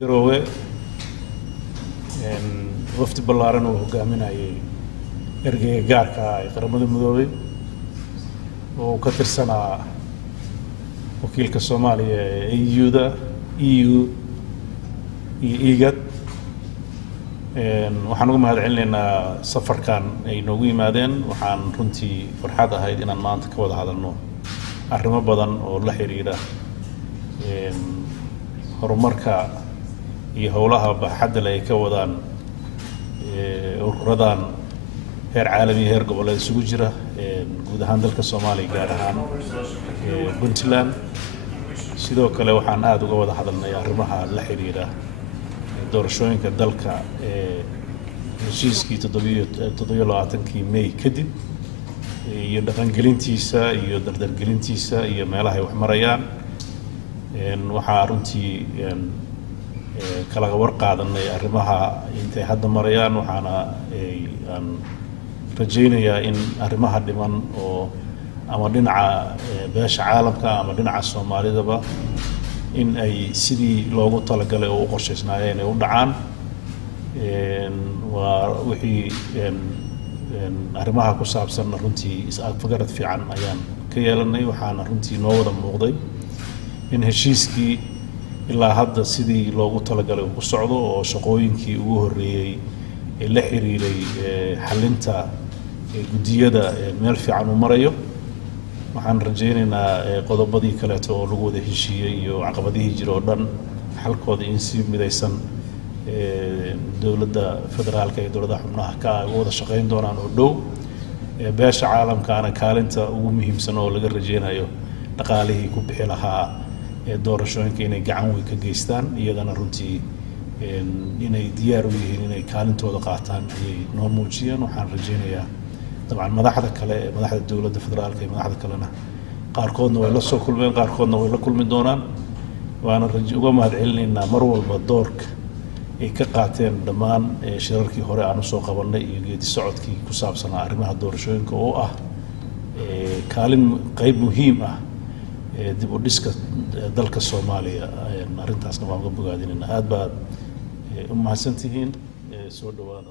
garowe wafdi ballaaran oo hogaaminayay ergeyga gaarka ah ee qaramada midoobay oo ka tirsanaa wakiilka Soomaaliya ee EU-da iyo IGAD waxaan uga mahadcelinaynaa safarkan ay noogu yimaadeen waxaan runtii farxad ahayd inaan maanta ka wada hadalno arrimo badan oo la xiriira horumarka iyo howlaha baaxadda leh ay ka wadaan ururadan heer caalami iyo heer goboleed isugu jira guud ahaan dalka Soomaaliya gaar ahaan Puntland sidoo kale waxaan aad uga wada hadalnay arrimaha la xiriira doorashooyinka dalka heshiiskii 27 May kadib iyo dhaqangelintiisa iyo dardargelintiisa iyo meelaha ay wax marayaan waxaa runtii kala war qaadanay arrimaha intay hadda marayaan waxaana aan rajaynayaa in arrimaha dhiman oo ama dhinaca beesha caalamka ama dhinaca Soomaalidaba in ay sidii loogu talagalay oo u qorsheysnaayeen ay u dhacaan waa wixii arrimaha ku saabsan runtii is-aqoonad fiican ayaan ka yeelanay waxaana runtii noo wada muuqday in heshiiskii ilaa hadda sidii loogu talagalay uu ku socdo oo shaqooyinkii ugu horeeyay ee la xiriiray xalinta gudiyada meel fiican u marayo waxaan rajaynaynaa qodobadii kale oo lagu wada heshiiyay iyo caqabadihii jira oo dhan xalkooda in si midaysan dawladda federaalka iyo dawladda xubnaha ka wada shaqeyn doonaan oo dhow beesha caalamkaana kaalinta ugu muhiimsan oo laga rajaynayo dhaqaalihii ku bixi lahaa doorashooyinka inay gacan weyn ka geystaan iyadana runtii inay diyaar u yihiin inay kaalintooda qaataan ayay noo muujiyeen waxaan rajaynayaa طبعا madaxda kale madaxda dawladda federaalka iyo madaxda kalena qaarkoodna way la soo kulmeen qaarkoodna way la kulmi doonaan waana uga mahadcelinaynaa mar walba doorka ay ka qaateen dhammaan shirarkii hore aan usoo qabanay iyo geedi socodkii ku saabsanaa arrimaha doorashooyinka oo ah kaalin qayb muhiim ah dib u dhiska dalka Soomaaliya arrintaasna waan uga bogaadinaynaa aad baad u mahadsantihiin soo dhawaada